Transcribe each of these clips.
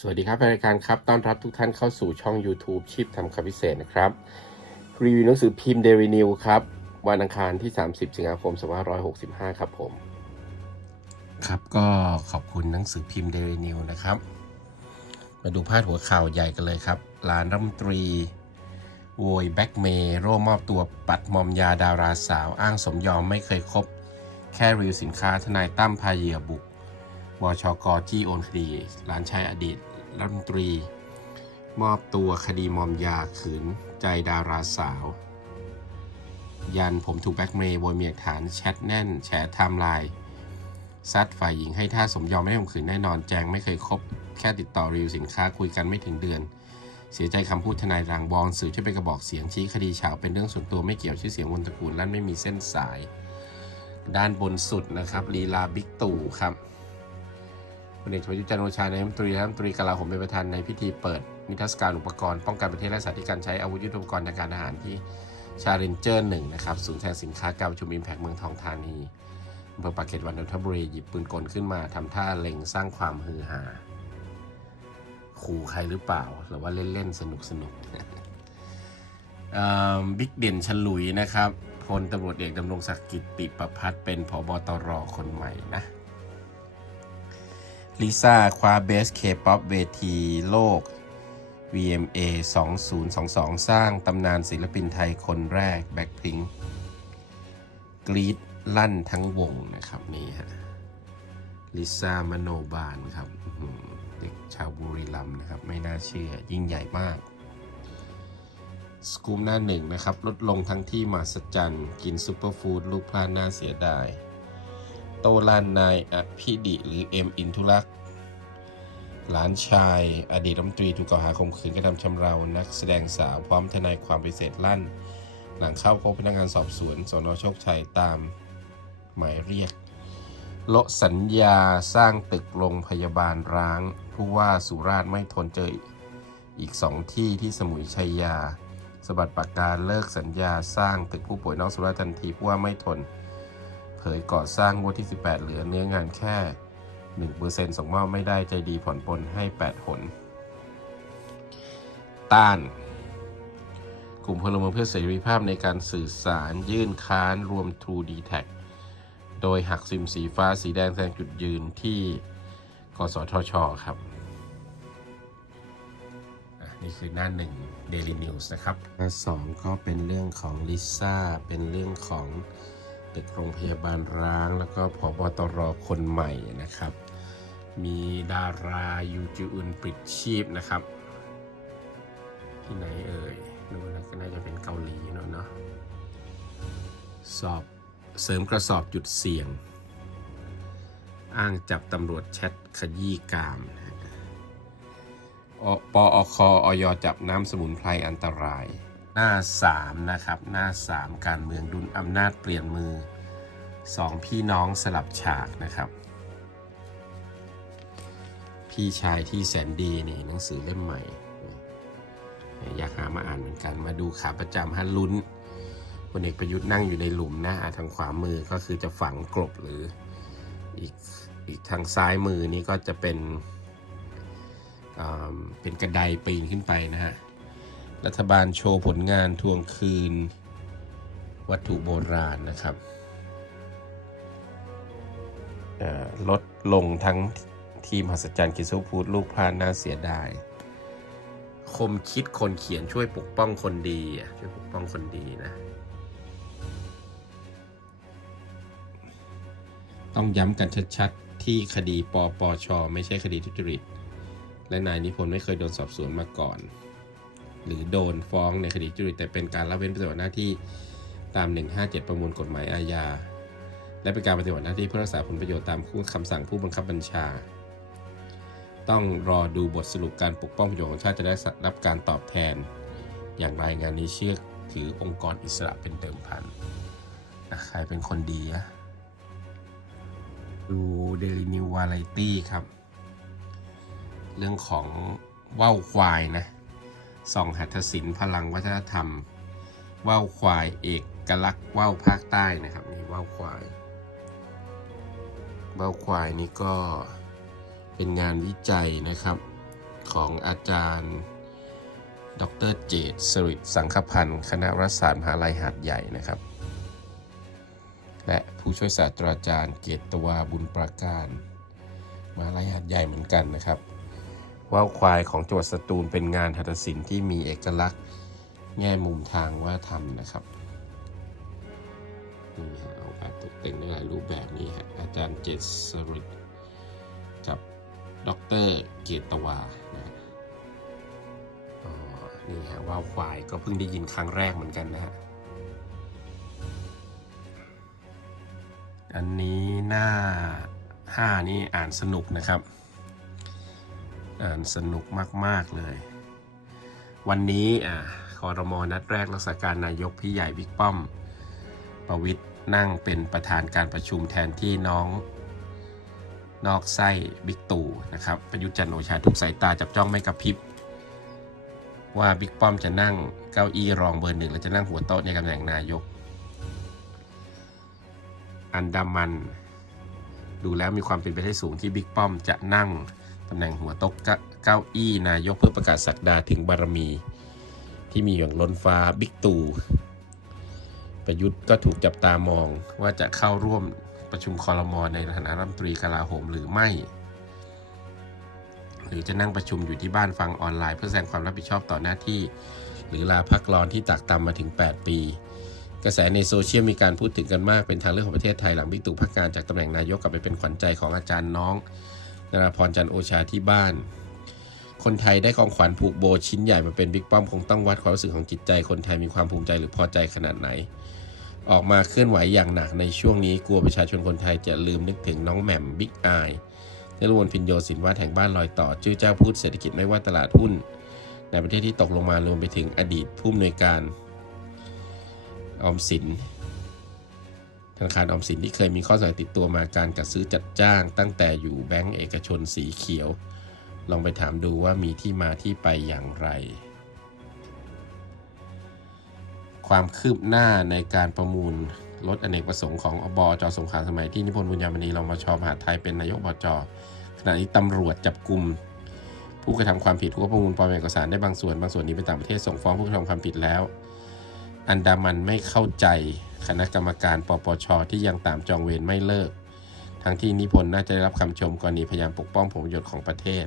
สวัสดีครับรายการครับ ต้อนรับทุกท่านเข้าสู่ช่อง YouTube ชีพทำคำพิเศษนะครับ รีวิวหนังสือพิมพ์ Daily New ครับ วันอังคารที่ 30 สิงหาคม2565 ครับผม ครับก็ขอบคุณหนังสือพิมพ์ Daily New นะครับ มาดูพาดหัวข่าวใหญ่กันเลยครับลานรัฐมนตรีโวยแบ็กเมย์ร่วมอบตัวปัดมอมยาดาราสาว อ้างสมยอมไม่เคยคบ แค่รีวิวสินค้าทนายตั้มพาเหยื่อบุก บชกจี้โอนคดีหลานชายอดีตรัฐมนตรี มอบตัวคดีมอมยาขืนใจดาราสาว ยันผมถูกแบล็กเมย์โวยมีหลักฐานแชทแน่น แฉไทม์ไลน์ซัดฝ่ายหญิงให้ท่าสมยอมไม่ให้ข่มขืนแน่นอนแจงไม่เคยคบ แค่ติดต่อรีวิวสินค้าคุยกันไม่ถึงเดือน เสียใจคำพูดทนายรังบอลสื่อช่วยเป็นกระบอกเสียงชี้คดีเฉาเป็นเรื่องส่วนตัวไม่เกี่ยวชื่อเสียงวงตระกูลลั่นไม่มีเส้นสาย ด้านบนสุดนะครับลีลาบิ๊กตู่ครับ ลเอกประยุทธ์จันโอชานายรัฐมนตรีและรัฐมนตรีกลาโหมเป็นประธานในพิธีเปิดนิทรรศการอุปกรณ์ป้องกันประเทศและสาธิตการใช้อาวุธยุทโธปกรณ์ทางการทหารที่ชาเรนเจอร์หนึ่งนะครับศูนย์แสดงสินค้าการประชุมอิมแพกเมืองทองธานีอำเภอปากเกร็ดวันนนทบุรีหยิบปืนกลขึ้นมาทำท่าเล็งสร้างความฮือฮาขู่ใครหรือเปล่า หรือว่าเล่นๆสนุกสนุกบิ๊กเด่นฉลุยนะครับพลตำรวจเอกดำรงศักดิ์กิตติประพัฒน์เป็นผบตรคนใหม่นะ ลิซ่าคว้าเบสเคป๊อปเวทีโลก VMA 2022 สร้างตำนานศิลปินไทยคนแรกแบ็คพิงกรีดลั่นทั้งวงนะครับนี่ฮะลิซ่ามโนบาลครับเด็กชาวบุรีรัมย์นะครับ ไม่น่าเชื่อยิ่งใหญ่มาก สกูมหน้าหนึ่งนะครับ ลดลงทั้งที่มหัศจรรย์กินซูเปอร์ฟู้ดลูกพลาดน่าเสียดาย ตลานนายอภิดิหรือเอ็มอินทุลักษ์หลานชายอดีตรัฐมนตรีถูกกล่าวหาข่มขืนกระทำชำเรา นักแสดงสาวพร้อมทนายความปฏิเสธลั่น หลังเข้าพบพนักงานสอบสวนสนโชคชัยตามหมายเรียกโละสัญญาสร้างตึกโรงพยาบาลร้าง ผู้ว่าสุราษฎร์ไม่ทนเจออีกสองที่ที่สมุยชัยยา สบัดปากกาเลิกสัญญาสร้างตึกผู้ป่วยนอกสุราษฎร์ทันทีผู้ว่าไม่ทน ยก่อสร้างงวดที่ 18 เหลือเนื้องานแค่ 1%ส่งมอบไม่ได้ใจดีผ่อนปลนให้ 8 หน ต้าน กลุ่มพลเมืองเพื่อเสรีภาพในการสื่อสารยื่นค้านรวม True d t a c โดยหักซิมสีฟ้าสีแดงแสดงจุดยืนที่กสทช ครับ นี่คือหน้าหนึ่ง Daily News นะครับหน้าสองก็เป็นเรื่องของลิซ่า เป็นเรื่องของ ตึกโรงพยาบาลร้าง แล้วก็พบตรคนใหม่นะครับ มีดารายูจูอุนปิดชีพนะครับ ที่ไหนเอ่ยนู่นะก็น่าจะเป็นเกาหลีเนอะเนาะสอบเสริมกระสอบจุดเสี่ยง อ้างจับตำรวจแชทขยี้กามนะฮะออคออยจับน้ำสมุนไพรอันตราย หน้า 3 นะครับ หน้า 3 การเมืองดุลอำนาจเปลี่ยนมือสองพี่น้องสลับฉากนะครับ พี่ชายที่แสนดีนี่หนังสือเล่มใหม่ อยากหามาอ่านเหมือนกันมาดูขาประจำฮันลุ้นพลเอกประยุทธ์นั่งอยู่ในหลุมนะทางขวามือก็คือจะฝังกลบหรืออีกอีกทางซ้ายมือนี้ก็จะเป็นอ่าเป็นกระไดปีนขึ้นไปนะฮะ รัฐบาลโชว์ผลงานทวงคืน วัตถุโบราณนะครับลดลงทั้งทีมหัศจรรย์กิซูพูดลูกพลาดน่าเสียดาย คมคิดคนเขียนช่วยปกป้องคนดีช่วยปกป้องคนดีนะ ต้องย้ำกันชัดๆ ที่คดีปปช ไม่ใช่คดีทุจริต และนายนิพนธ์ไม่เคยโดนสอบสวนมาก่อน หรือโดนฟ้องในคดีทุจริตแต่เป็นการละเว้นปฏิบัติหน้าที่ตาม 157 ประมวลกฎหมายอาญา และเป็นการปฏิบัติหน้าที่เพื่อรักษาผลประโยชน์ตามคำสั่งผู้บังคับบัญชา ต้องรอดูบทสรุปการปกป้องประโยชน์ของชาติจะได้รับการตอบแทน อย่างไรงานนี้เชื่อถือองค์กรอิสระเป็นเดิมพันใครเป็นคนดีอะดู Daily New Variety ครับ เรื่องของว่าวควายนะ ส่องหัตถศิลป์พลังวัฒนธรรมว่าวควายเอกลักษณ์ว่าวภาคใต้นะครับนี่ว่าวควายว่าวควายนี่ก็เป็นงานวิจัยนะครับของอาจารย์ ดรเจตสริสังคพันธ์ คณะรัฐศาสตร์มหาลัยหาดใหญ่นะครับ และผู้ช่วยศาสตราจารย์เกตวาบุญประการมหาลัยหาดใหญ่เหมือนกันนะครับ ว่าวควายของจังหวัดสตูลเป็นงานหัตถศิลป์ที่มีเอกลักษณ์แง่มุมทางวัฒนธรรมนะครับนี่ฮะเอาไปตกแต่งในหลายรูปแบบนี้ฮะอาจารย์เจตสริตกับดรเกตวานะนี่ฮะว่าวควายก็เพิ่งได้ยินครั้งแรกเหมือนกันนะฮะอันนี้หน้า 5 นี่อ่านสนุกนะครับ อ่านสนุกมาก ๆ เลย วันนี้อ่าคอรมอนัดแรกรักษาการนายกพี่ใหญ่บิ๊กป้อม ประวิทย์นั่งเป็นประธานการประชุมแทนที่น้องนอกไส้บิ๊กตู่นะครับประยุทธ์จันโอชาทุกสายตาจับจ้องไม่กระพริบ ว่าบิ๊กป้อมจะนั่งเก้าอี้รองเบอร์หนึ่งและจะนั่งหัวโต๊ะในตำแหน่งนายก อันดามัน ดูแล้วมีความเป็นไปได้สูงที่บิ๊กป้อมจะนั่ง ตำแหน่งหัวโต๊ะเก้าอี้นายกเพื่อประกาศสักดาถึงบารมี ที่มีอย่างล้นฟ้าบิ๊กตู่ประยุทธ์ก็ถูกจับตามองว่าจะเข้าร่วมประชุมคอรมอในฐานะรัฐมนตรีกลาโหมหรือไม่ หรือจะนั่งประชุมอยู่ที่บ้านฟังออนไลน์ เพื่อแสดงความรับผิดชอบต่อหน้าที่ หรือลาพักร้อนที่ตักตำมาถึง 8 ปี กระแสในโซเชียลมีการพูดถึงกันมากเป็นทางเลือกของประเทศไทยหลังบิ๊กตู่พักการจากตำแหน่งนายกกลับไปเป็นขวัญใจของอาจารย์น้อง นราพรจันโอชาที่บ้าน คนไทยได้ของขวัญผูกโบชิ้นใหญ่มาเป็นบิ๊กป้อมคงต้องวัดความรู้สึกของจิตใจ คนไทยมีความภูมิใจหรือพอใจขนาดไหน ออกมาเคลื่อนไหวอย่างหนักในช่วงนี้กลัวประชาชนคนไทยจะลืมนึกถึงน้องแหม่มบิ๊กอายนรวนพินโยสินวัฒน์แห่งบ้านลอยต่อชื่อเจ้าพูดเศรษฐกิจไม่ว่าตลาดหุ้น ในประเทศที่ตกลงมารวมไปถึงอดีตผู้อำนวยการออมสิน ธนาคารออมสินที่เคยมีข้อเสนอติดตัวมาการจัดซื้อจัดจ้าง ตั้งแต่อยู่แบงก์เอกชนสีเขียว ลองไปถามดูว่ามีที่มาที่ไปอย่างไร ความคืบหน้าในการประมูลรถอเนกประสงค์ของอบจสงขลาสมัยที่นิพนธ์บุญญามณีรองมชมหาไทยเป็นนายกอบจขณะนี้ตำรวจจับกลุ่มผู้กระทำความผิดผู้ประมูลปลอมเอกสารได้บางส่วนบางส่วนนี้ไปต่างประเทศส่งฟ้องผู้กระทำความผิดแล้ว อันดามันไม่เข้าใจ คณะกรรมการปปช ที่ยังตามจองเวรไม่เลิก ทั้งที่นิพนธ์น่าจะได้รับคำชมกรณีพยายามปกป้องผลประโยชน์ของประเทศ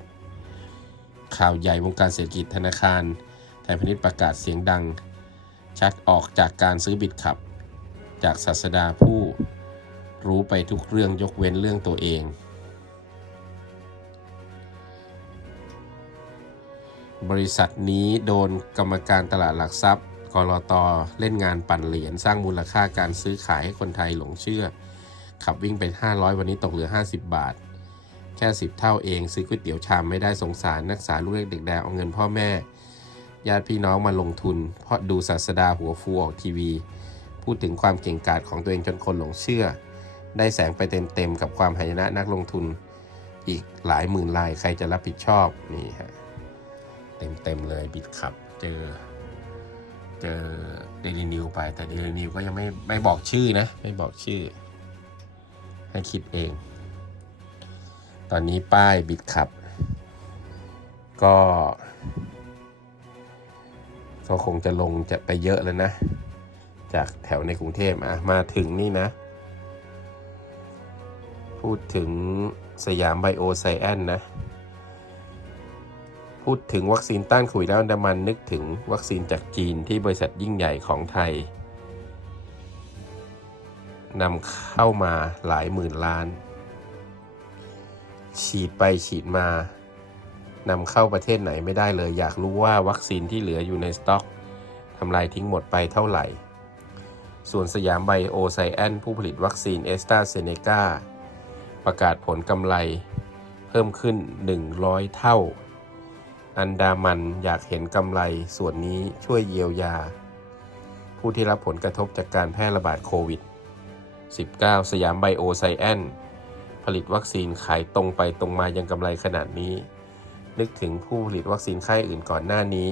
ข่าวใหญ่วงการเศรษฐกิจธนาคาร ไทยพาณิชย์ประกาศเสียงดัง ชักออกจากการซื้อบิตขับ จากศาสดาผู้รู้ไปทุกเรื่องยกเว้นเรื่องตัวเองบริษัทนี้โดนกรรมการตลาดหลักทรัพย์ กรอตเล่นงานปั่นเหรียญสร้างมูลค่าการซื้อขายให้คนไทยหลงเชื่อ ขับวิ่งไป 500 วันนี้ตกเหลือ 50 บาท แค่ 10 เท่าเองซื้อก๋วยเตี๋ยวชามไม่ได้สงสารนักศึกษาลูกเล็กเด็กแดงเอาเงินพ่อแม่ ญาติพี่น้องมาลงทุน เพราะดูศาสดาหัวฟูออกทีวี พูดถึงความเก่งกาจของตัวเองจนคนหลงเชื่อ ได้แสงไปเต็มๆกับความหายนะนักลงทุน อีกหลายหมื่นรายใครจะรับผิดชอบนี่ฮะเต็มๆเลยบิดขับเจอ เจอเดลินิวไปแต่เดลินิวก็ยังไม่ไม่บอกชื่อนะ ไม่บอกชื่อ ให้คิดเอง ตอนนี้ป้ายบิดขับ ก็ ก็คงจะลงจะไปเยอะแล้วนะ จากแถวในกรุงเทพอะมาถึงนี่นะ พูดถึงสยามไบโอไซแอนนะ พูดถึงวัคซีนต้านโควิดแล้วอันดามันนึกถึงวัคซีนจากจีนที่บริษัทยิ่งใหญ่ของไทยนำเข้ามาหลายหมื่นล้าน ฉีดไปฉีดมานำเข้าประเทศไหนไม่ได้เลย อยากรู้ว่าวัคซีนที่เหลืออยู่ในสต็อกทำลายทิ้งหมดไปเท่าไหร่ ส่วนสยามไบโอไซแอนผู้ผลิตวัคซีนเอสตราเซเนกาประกาศผลกำไรเพิ่มขึ้น 100 เท่า อันดามันอยากเห็นกำไรส่วนนี้ช่วยเยียวยา ผู้ที่รับผลกระทบจากการแพร่ระบาดโควิด 19 สยามไบโอไซแอนผลิตวัคซีนขายตรงไปตรงมายังกำไรขนาดนี้ นึกถึงผู้ผลิตวัคซีนค่ายอื่นก่อนหน้านี้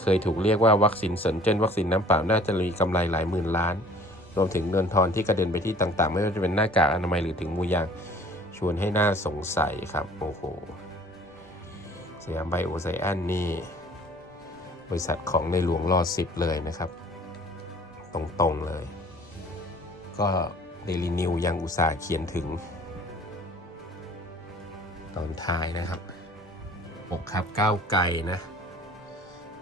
เคยถูกเรียกว่าวัคซีนเซินเจิ้นวัคซีนน้ำเปล่าน่าจะมีกำไรหลายหมื่นล้าน รวมถึงเงินทอนที่กระเด็นไปที่ต่างๆ ไม่ว่าจะเป็นหน้ากากอนามัยหรือถึงมูยางชวนให้หน่าสงสัยครับโอ้โห ยามไบโอไซแอนนี่ บริษัทของในหลวงรอสิบเลยนะครับ ตรงๆเลย ก็เดลินิวยังอุตส่าห์เขียนถึง ตอนท้ายนะครับปกครับก้าวไกลนะ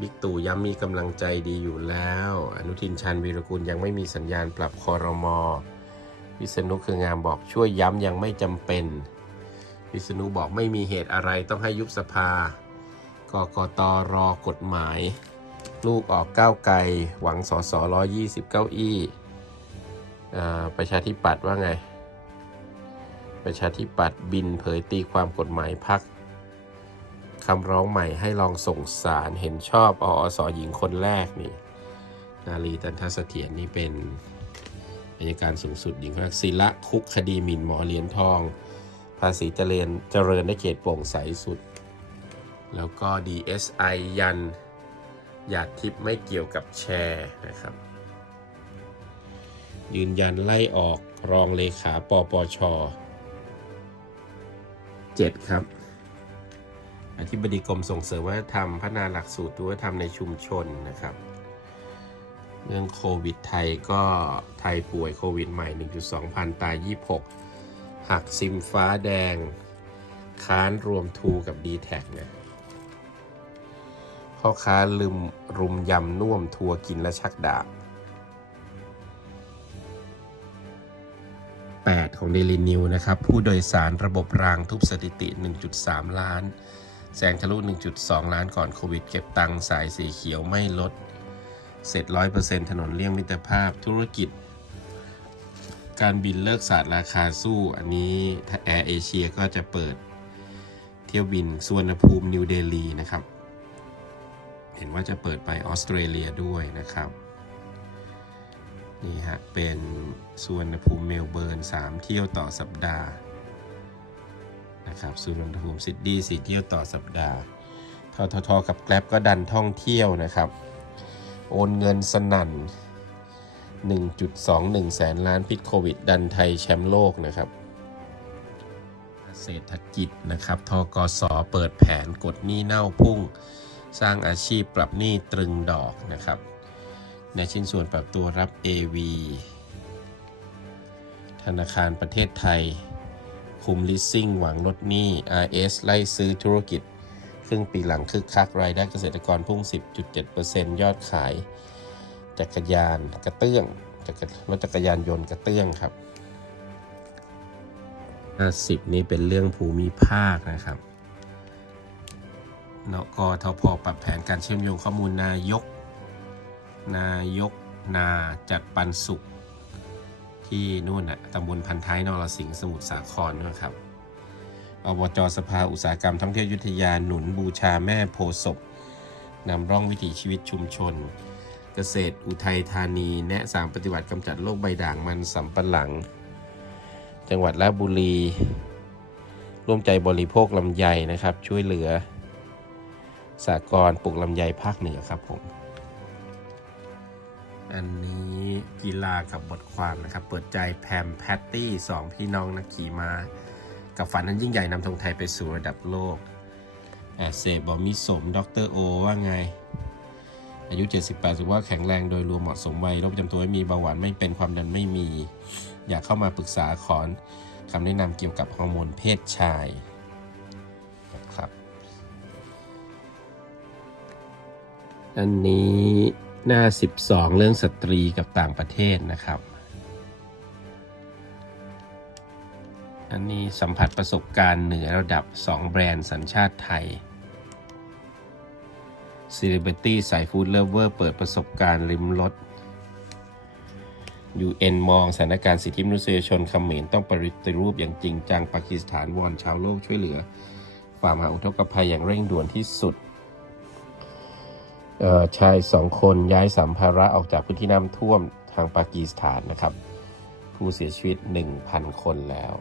บิ๊กตู่ย้ำมีกำลังใจดีอยู่แล้ว อนุทินชาญวีรกุลยังไม่มีสัญญาณปรับคอรมอวิษณุคืองามบอกช่วยย้ำยังไม่จำเป็น วิษณุบอกไม่มีเหตุอะไรต้องให้ยุบสภากกตรอกฎหมาย ลูกออกก้าวไกลหวังสอสอร้อยี่สิบเก้าอี้อ่าประชาธิปัตย์ว่าไง ประชาธิปัตย์บินเผยตีความกฎหมายพักคำร้องใหม่ให้ลองส่งสารเห็นชอบออสหญิงคนแรกนี่ นาลีตันทัศเถียรนี่เป็นอายการสูงสุดหญิงคนแรกศิละคุกคดีหมิ่นหมอเหรียญทอง ภาษีเจริญเจริญได้เขตโปร่งใสสุด แล้วก็ DSI ยันหยาดทิพย์ไม่เกี่ยวกับแชร์นะครับ ยืนยันไล่ออกรองเลขาปปช 7 ครับ อธิบดีกรมส่งเสริมวัฒนธรรม พัฒนาหลักสูตรวัฒนธรรมในชุมชนนะครับ เรื่องโควิดไทยก็ไทยป่วยโควิดใหม่ 1.2 พันตาย 26 หักซิมฟ้าแดง ค้านรวมทูกับ d t แทเนะพ่อค้าลืมรุมยำน่วมทัวกินและชักดาบ 8 ของ Daily New นะครับ ผู้โดยสารระบบรางทุบสถิติ 1.3 ล้านแซงทะลุ 1.2 ล้านก่อนโควิด เก็บตังค์สายสีเขียวไม่ลด เสร็จ 100%ถนนเลี่ยงมิตรภาพธุรกิจ การบินเลิกศาสตร์ราคาสู้ อันนี้แอร์เอเชียก็จะเปิดเที่ยวบินสุวรรณภูมินิวเดลีนะครับ เห็นว่าจะเปิดไปออสเตรเลียด้วยนะครับนี่ฮะเป็นสุวรรณภูมิเมลเบิร์น3 เที่ยวต่อสัปดาห์นะครับสุวรรณภูมิซิดนีย์4เที่ยวต่อสัปดาห์ทททกับแกลบก็ดันท่องเที่ยวนะครับ โอนเงินสนั่น 1.21 แสนล้านพิษโควิด ดันไทยแชมป์โลกนะครับ เศรษฐกิจนะครับทกสเปิดแผนกดหนี้เน่าพุ่ง สร้างอาชีพปรับหนี้ตรึงดอกนะครับ ในชิ้นส่วนปรับตัวรับ AV ธนาคารประเทศไทย คุมลิสซิ่งหวังลดหนี้ RS ไล่ซื้อธุรกิจ ครึ่งปีหลังคึกคักรายได้เกษตรกรพุ่ง 10.7%ยอดขาย จักรยานกระเตื้องจักรรถจักรยานยนต์กระเตื้องครับ50นี้เป็นเรื่องภูมิภาคนะครับนกทพปรับแผนการเชื่อมโยงข้อมูลนายก นายกนาจัดปันสุข ที่นู่นน่ะตำบลพันท้ายนรสิงห์สมุทรสาครนะครับอบจสภาอุตสาหกรรมท่องเที่ยวยุทธยาหนุนบูชาแม่โพศพนำร่องวิถีชีวิตชุมชน เกษตรอุทัยธานีแนะสามปฏิบัติกำจัดโรคใบด่างมันสำปะหลัง จังหวัดราชบุรี ร่วมใจบริโภคลำไยนะครับ ช่วยเหลือสากรปลูกลำไยภาคเหนือครับผม อันนี้กีฬากับบทความนะครับ เปิดใจแพมแพตตี้สองพี่น้องนักขี่ม้ากับฝันนั้นยิ่งใหญ่นำธงไทยไปสู่ระดับโลกแอดเซบบอมิสมดรโอว่าไง อายุ 78ถือว่าแข็งแรงโดยรวมเหมาะสมวัยโรคประจำตัวไม่มีเบาหวานไม่เป็นความดันไม่มี อยากเข้ามาปรึกษาขอคำแนะนำเกี่ยวกับฮอร์โมนเพศชายนะครับ อันนี้หน้า 12 เรื่องสตรีกับต่างประเทศนะครับ อันนี้สัมผัสประสบการณ์เหนือระดับ 2 แบรนด์สัญชาติไทย Celebrity สายฟู้ดเลเวอร์เปิดประสบการณ์ริมรถ UN มองสถานการณ์สิทธิมนุษยชนเขมรต้องปฏิรูปอย่างจริงจังปากีสถานวอนชาวโลกช่วยเหลือฝ่ามหาอุทกภัยอย่างเร่งด่วนที่สุดชายสองคนย้ายสัมภาระออกจากพื้นที่น้ำท่วมทางปากีสถานนะครับ ผู้เสียชีวิต 1,000 คนแล้ว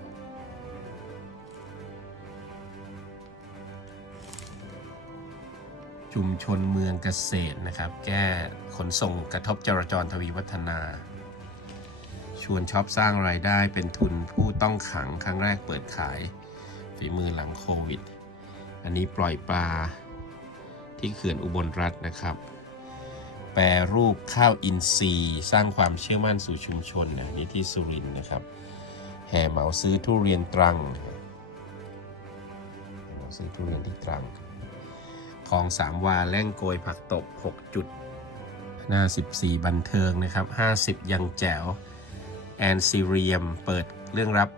ชุมชนเมืองเกษตรนะครับ แก้ขนส่งกระทบจราจรทวีวัฒนา ชวนช็อปสร้างรายได้เป็นทุนผู้ต้องขังครั้งแรกเปิดขาย ฝีมือหลังโควิด อันนี้ปล่อยปลาที่เขื่อนอุบลรัฐนะครับ แปรรูปข้าวอินทรีย์ สร้างความเชื่อมั่นสู่ชุมชนนะนี่ที่สุรินทร์นะครับ แห่เหมาซื้อทุเรียนตรังเหมาซื้อทุเรียนที่ตรัง ของสามวาแล่งโกยผักตบ 6 จุด หน้า 14 บันเทิงนะครับ 50 ยังแจ๋ว แอนซีเรียม เปิดเรื่องรับ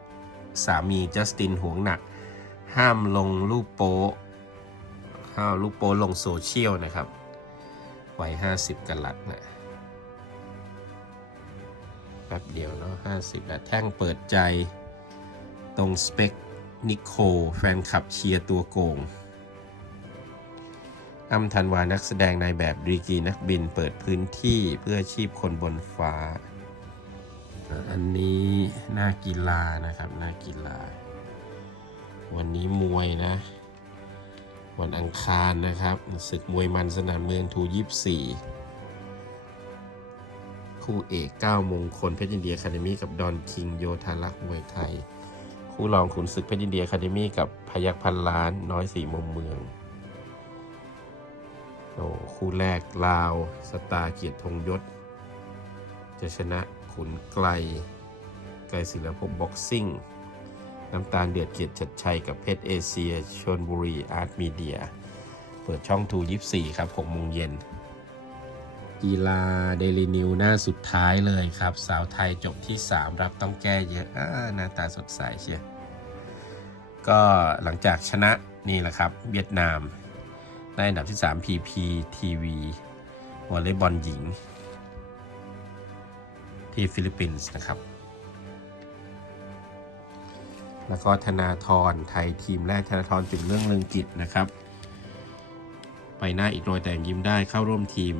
สามีจัสตินห่วงหนัก ห้ามลงรูปโป๊ห้ามรูปโป๊ลงโซเชียลนะครับวัย50 กันลัดนะแป๊บเดียวเนาะ50 แล้วแท่งเปิดใจ ตรงสเปค นิโคแฟนคลับเชียร์ตัวโกง อ้ำธันวานักแสดงในแบบดีกีนักบินเปิดพื้นที่เพื่อชีพคนบนฟ้า อันนี้น่ากีฬานะครับน่ากีฬา วันนี้มวยนะ วันอังคารนะครับศึกมวยมันสนามเมืองทูยี่สี่คู่เอก9มงคลเพชรยินเดียคาเดมี่กับดอนคิงโยธารักมวยไทย คู่รองขุนศึกเพชรยินเดียคาเดมี่กับพยักพันล้านน้อยสี่มุมเมือง โอ้คู่แรกลาว สตาเกียรติธงยศ จะชนะขุนไกล ไกลศิลปภพบ็อกซิ่ง น้ำตาลเดือดเกียรติชัดชัยกับเพชรเอเชียชนบุรีอาร์ตมีเดีย เปิดช่องทูยิสี่ครับ6โมงเย็นกีฬาเดลินิวหน้าสุดท้ายเลยครับ สาวไทยจบที่ 3 รับต้องแก้เยอะอาหน้าตาสดใสเชียก็หลังจากชนะนี่แหละครับ เวียดนาม ได้อันดับที่ 3 PP TV วอลเลย์บอลหญิง ที่ฟิลิปปินส์นะครับ แล้วก็ธนาธรไทยทีมแรกธนาธรจุดเรื่องเรืองกิจนะครับไปหน้าอีกรอยแต่ยิ้มได้เข้าร่วมทีม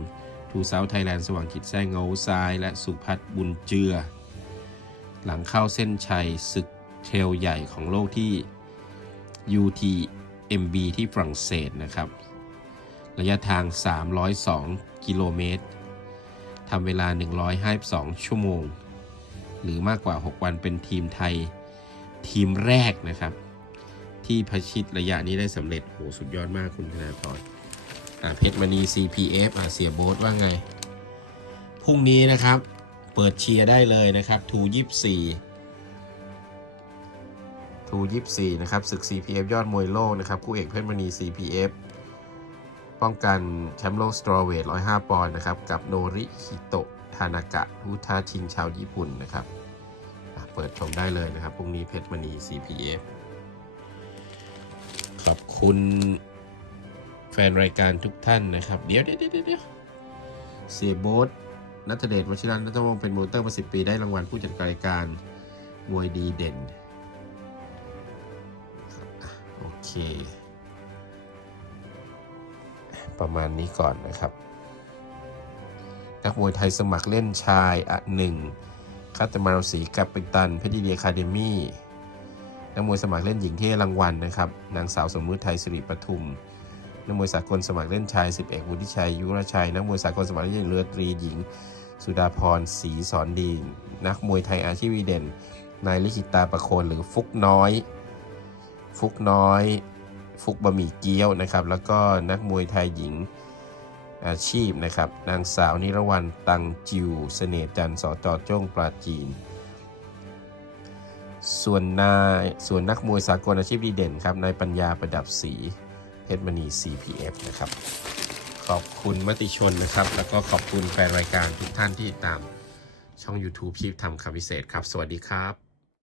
ทูเซาไทยแลนด์สว่างกิจแซงเงาซ้าย และสุพัฒน์บุญเจือ หลังเข้าเส้นชัยศึกเทรลใหญ่ของโลกที่ UTMB ที่ฝรั่งเศสนะครับ ระยะทาง 302 กิโลเมตรทำเวลา 152 ชั่วโมง หรือมากกว่า 6 วันเป็นทีมไทย ทีมแรกนะครับ ที่พชิตระยะนี้ได้สำเร็จโหสุดยอดมากคุณธนาธรอะเพชรมณี CPF อะเสียโบ๊ทว่าไง พรุ่งนี้นะครับ เปิดเชียร์ได้เลยนะครับทูยี่สี่ทูยี่สี่นะครับศึก CPF ยอดมวยโลกนะครับคู่เอกเพชรมณี CPF ป้องกันแชมป์โลกสตรอเวท105 ปอนด์นะครับ กับโนริฮิโตะทานากะผู้ท้าชิงชาวญี่ปุ่นนะครับ เปิดชมได้เลยนะครับพรุ่งนี้เพชรมณี CPF ขอบคุณแฟนรายการทุกท่านนะครับ เดี๋ยวเดี๋ยวเดี๋ยวเดี๋ยวเสียโบ๊ทนัทเดชวชิรันนัทวงศ์เป็นโมเตอร์มาสิปีได้รางวัลผู้จัดรายการมวยดีเด่น โอเค ประมาณนี้ก่อนนะครับ นักมวยไทยสมัครเล่นชายอะหนึ่งคัตมาราศีกับเป็นตัน เพชรดีเดียคาเดมี่นักมวยสมัครเล่นหญิงที่รางวัลนะครับ นางสาวสมมุติไทยสิริปทุมนักมวยสากลสมัครเล่นชาย10เอกวุฒิชัย ยุรชัย นักมวยสากลสมัครเล่นเรือตรีหญิง สุดาพรศรีสอนดี นักมวยไทยอาชีพดีเด่น นายลิขิตาประโคนหรือฟุกน้อย ฟุกน้อย ฟุกบะหมี่เกี๊ยวนะครับ แล้วก็นักมวยไทยหญิงอาชีพนะครับ นางสาวนิรวรรณตังจิวเสน่จันทร์สอจอจ้งปราจีน ส่วนนายส่วนนักมวยสากลอาชีพดีเด่นครับนายปัญญาประดับศรีเพชรมณี CPF นะครับ ขอบคุณมติชนนะครับ แล้วก็ขอบคุณแฟนรายการทุกท่านที่ติดตามช่อง YouTube ชีพทำคำพิเศษครับ สวัสดีครับ